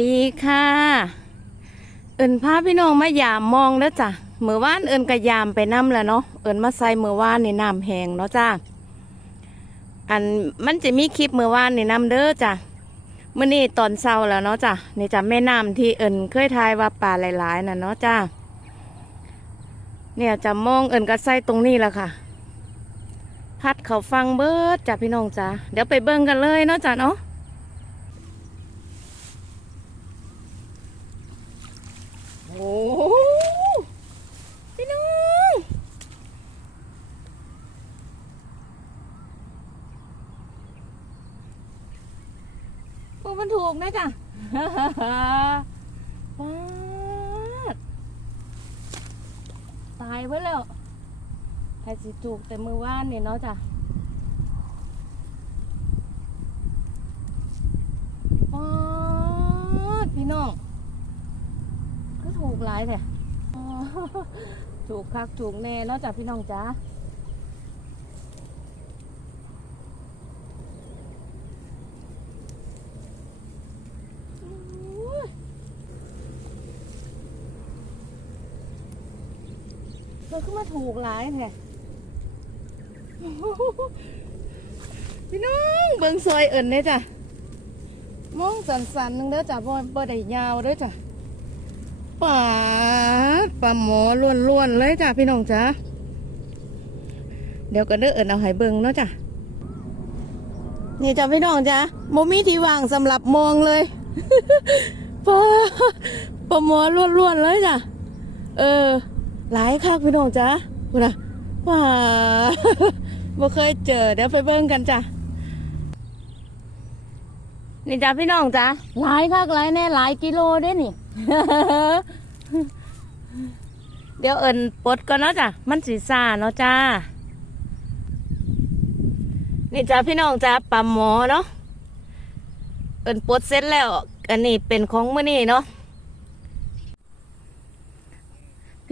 ดีค่ะเอิญพาพี่น้องมายามมองแล้วจ้ะเมื่อวานเอิญกระยามไปน้ำแล้วเนาะเอิญมาใส่เมื่อวานในน้ำแหงเนาะจ้าอันมันจะมีคลิปเมื่อวานในน้ำเด้อจ้ะเมื่อนี้ตอนเช้าแล้วเนาะจ้ะนี่จ้ะแม่น้ำที่เอิญเคยทายว่าปลาหลายๆน่ะเนาะจ้าเนี่ยจะมองเอิญก็ใส่ตรงนี้แหละค่ะ พัดเขาฟังเบิดจ้ะพี่น้องจ้ะเดี๋ยวไปเบิ่งกันเลยเนาะจ้ะเนาะ โอ้โหพี่น้องโอ้ มันถูกนะจ๊ะว้าดตายไว้แล้วใครสิถูกแต่มือว่านเนี่ยเนาะจ้ะว้าดพี่น้องก็ถูกหลายแต่ถูกคักถูกแน่เนอกจากพี่น้องจ้าอุ๊ย มันขึ้นมาถูกหลายแท้พี่น้องเบิ่งซอยเอิญเนี่ยจ้ะมองสันๆนึงเด้อจ้ะบ่บ่ได้ยาวเด้อจ้ะปลาดปลาหมอล้วนๆเลยจ้ะพี่น้องจ้าเดี๋ยวก็เด้อเอิญเอาให้เบิ่งเนาะจ้ะนี่จ้ะพี่น้องจ้าโมมีที่วางสำหรับมองเลยปลาปลาหมอล้วนๆเลยจ้ะเออ หลายคักพี่น้องจ้าคุณนะว้าบ่เคยเจอเดี๋ยวไปเบิ่งกันจ้ะนี่จ้ะพี่น้องจ้าหลายคักหลายแน่หลายกิโลเด้นี่ เดี๋ยวเอิญปลดก่อนเนาะจ้ะมันสีซ่าเนาะจ้านี่จ้าพี่น้องจ้าปลาหมอเนาะเอิญปลดเสร็จแล้ว อันนี้เป็นของเมื้อนี้เนาะ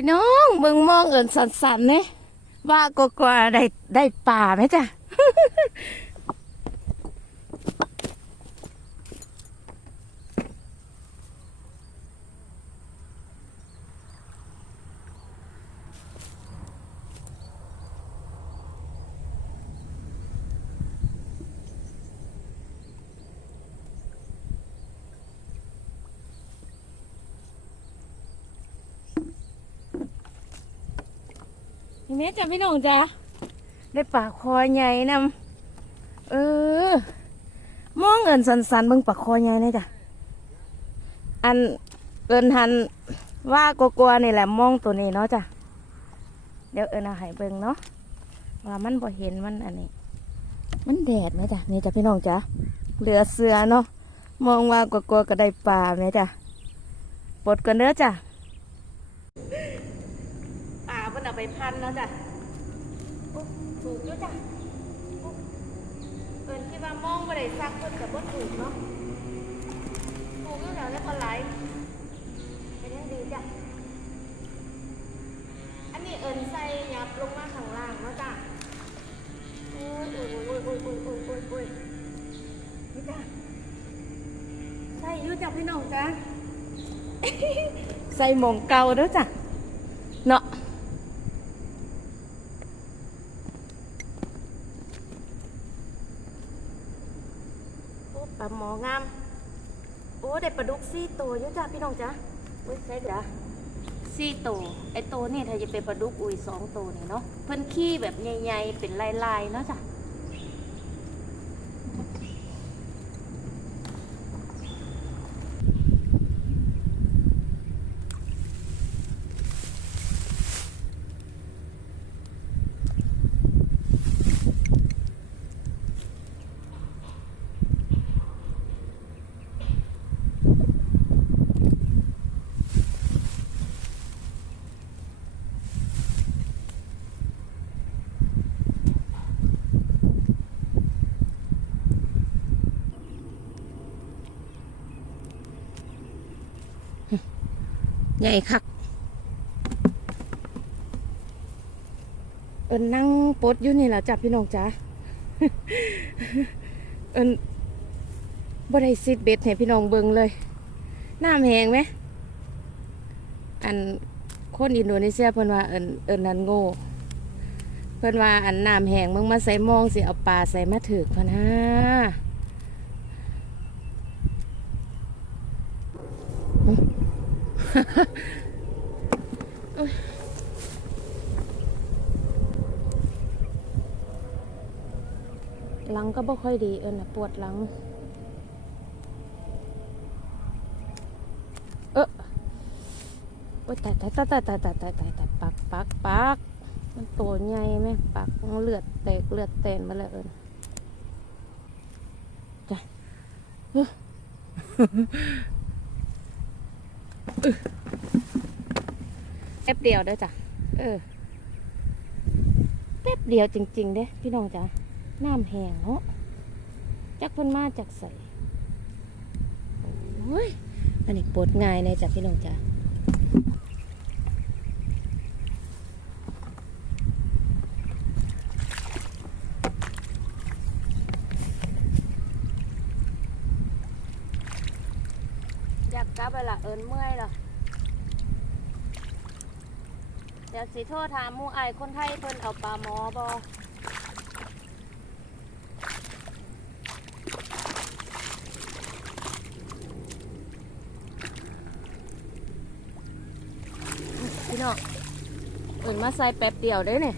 พี่น้องเบิ่งมองเอิญสันๆเนี่ยว่ากกว่าๆได้ได้ป่าไหมจ้ะ นี่แม่จ้ะพี่น้องจ้ะได้ปลาคอใหญ่นำเออ มองเอินสันสันเบิ่งปลาคอใหญ่นี่จ้ะอันเอินหันว่ากลัวๆนี่แหละมองตัวนี้เนาะจ้ะเดี๋ยวเอินเอาให้เบิ่งเนาะว่ามันบ่เห็นมันอันนี้ มันแดดไหมจ้ะนี่จ้ะพี่น้องจ้ะเหลือเสือเนาะมองว่ากลัวๆก็ได้ปลาไหมจ้ะปลดกันเด้อจ้ะ ป่าเพิ่นเอา ไปพันแล้วจ้ะถูด้วจ้ะเอินที่ว่ามองบ่ได้ซักเพิ่นกับบ่ถูกเนาะถูกอยู่แล้วแล้วก็ไหลเป็นยังดีจ้ะอันนี้เอินใส่ยับลงมาข้างล่างเนาะจ้ะโอ้ยโอ้ยโอ้ยโอ้ยโอ้ยโอ้ยโอ้ยโอ้ยนี่จ้ะใส่อยู่จ้ะพี่น้องจ้ะใส่หมองเก่าเด้อจ้ะเนาะโอ้ปลาหมอ งาม โอ้ได้ปลาดุกซี่โตวอยู่จ้าพี่น้องจ้ะอุ้ยใส่เดี๋ยวซี่โตวไอโตวนี่ถ้าจะเป็นปลาดุกอุ้ยสองโตวนี่เนาะเพิ่นขี้แบบใหญ่ๆเป็นลายๆเนาะจ้ะ ใหญ่คัก เอินนั่งปดอยู่นี่แหละจ้ะพี่น้องจ้ะเอินบ่ได้ซิดเบ็ดให้พี่น้องเบิ่งเลย น้ำแหงไหม อันคนอินโดนีเซียเพิ่นว่าเอินเอินนันโง่เพิ่นว่าอันน้ำแหงมึงมาใส่มองสิเอาปลาใส่มาถือพะนะอุ๊ย โอ๊ย หลังก็บ่ค่อยดีเอินน่ะปวดหลัง เออโอ้ยตายตายตายตายตายตายตายตายตายปักปักปักมันโตใหญ่ไหมปักเลือดแตกเลือดแตนมาแล้วเอินจ้ะ แป๊บเดียวเด้อจ้ะ เออ แป๊บเดียวจริง ๆ เด้พี่น้องจ้ะ น้ำแห้งเนาะจักพนมาจากใสโอ้ย อันนี้ปวดง่ายเลยจ้ะพี่น้องจ้ะ อยากกลับไปละเอินเมื่อยละเดี๋ยวสิโทษถามมูไอคนไทยเพิ่นเอาปลาหมอบอพี่น้องเอินมาใส่แป๊บเดียวได้เนี่ย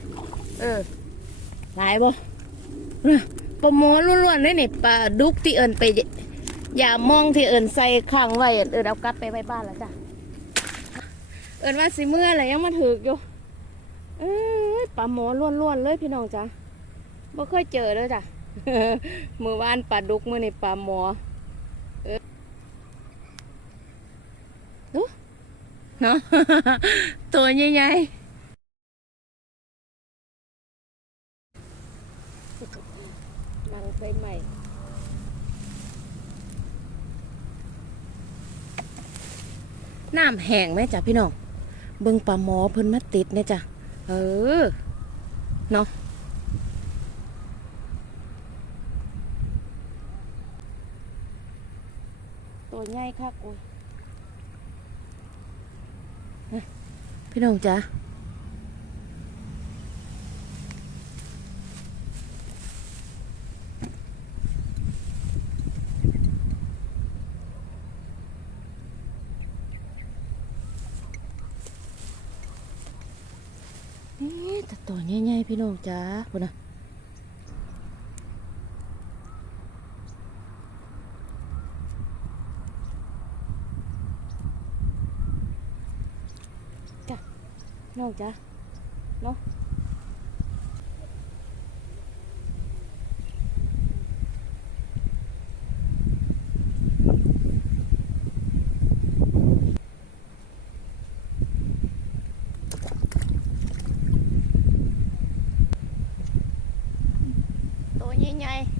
เออหลายบ่ปลาหมอล้วนๆได้เนี่ยปลาดุกที่เอินไป อย่ามองที่เอินใส่ข้างไว้เอินเอากลับไปไว้บ้านแล้วจ้ะ เอินว่าสิเมื่ออะไรยังมาถึกอยู่เอ้ยปลาหมอล้วนๆเลยพี่น้องจ้ะบ่เคยเจอเลยจ้ะมือวานปลาดุกมือในปลาหมอเออดูเนาะตัวใหญ่ๆนั่งใส่ใหม่ น้ำแห้งไหมจ้ะพี่น้องเบิ่งปลาหมอเพิ่นมาติดเนี่ยจ้ะเออเนาะตัวใหญ่คักโอ้ยนะพี่น้องจ้ะนี่แต่อง่ายๆพี่น้องจ้าพุ่นะจ้ะน้องจ้าเนาะ nha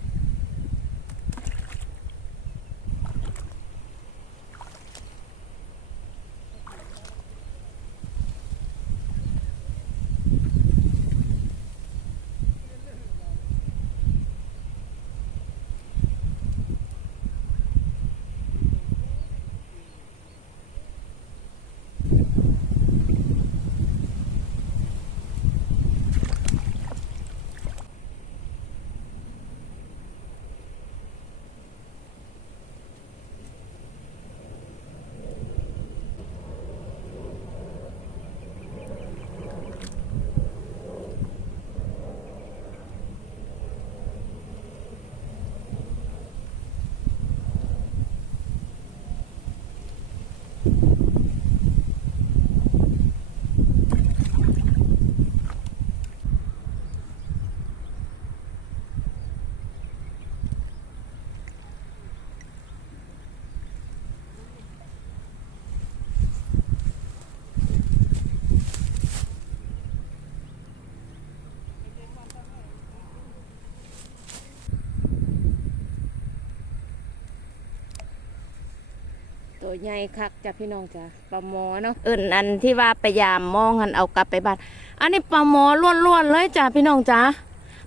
ตัวใหญ่คักจ้ะพี่น้องจ้ะปลาหมอเนาะเอินอันที่ว่าไปยามมองหันเอากลับไปบ้านอันนี้ปลาหมอล้วนๆเลยจ้ะพี่น้องจ้ะ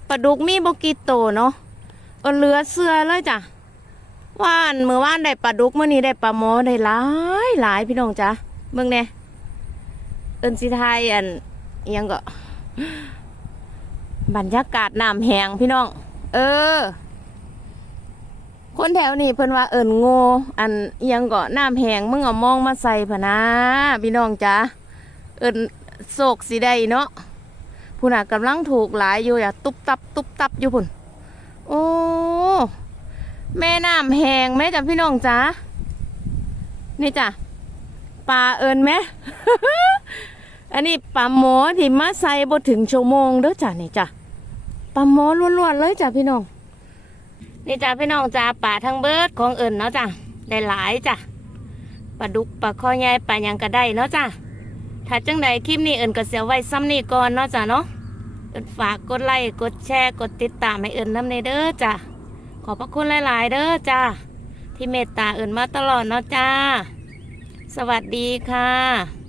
ปลาดุกมีบกิโตเนาะเออเหลือเสือเลยจ้ะว่านเมื่อว่านได้ปลาดุกเมื่อนี้ได้ปลาหมอได้หลายหลายพี่น้องจ้ะเบิ่งแน่เอินสิไทยอันยังก็บรรยากาศน้ำแหงพี่น้อง เออ คนแถวนี้เพิ่นว่าเอิญโง่อันอิหยังก็น้ำแหงมึงเอามองมาใส่พะนะพี่น้องจ้ะเอิญโศกสิได้เนาะผู้น่ะกำลังถูกหลายอยู่อย่าตุบตับตุบตับอยู่พุ่นโอ้แม่น้ำแหงแม่จ้ะพี่น้องจ้ะนี่จ้ะปลาเอิญไหมอันนี้ปลาหมอที่มาใส่บ่ถึงชั่วโมงเด้อจ้ะนี่จ้ะปลาหมอล้วนๆเลยจ้ะพี่น้อง นี่จ้ะพี่น้องจ้ะปลาทั้งเบิดของเอิญเนาะจ้ะได้หลายจ้ะปลาดุกปลาคอใหญ่ปลายังก็ได้เนาะจ้ะถ้าจังใดคลิปนี้เอิญก็เสียไว้ซ้ำนี่ก่อนเนาะจ้ะเนาะเอิญฝากกดไลค์กดแชร์กดติดตามให้เอิญน้ำในเด้อจ้ะขอบพระคุณหลาย ๆ เด้อจ้ะที่เมตตาเอิญมาตลอดเนาะจ้าสวัสดีค่ะ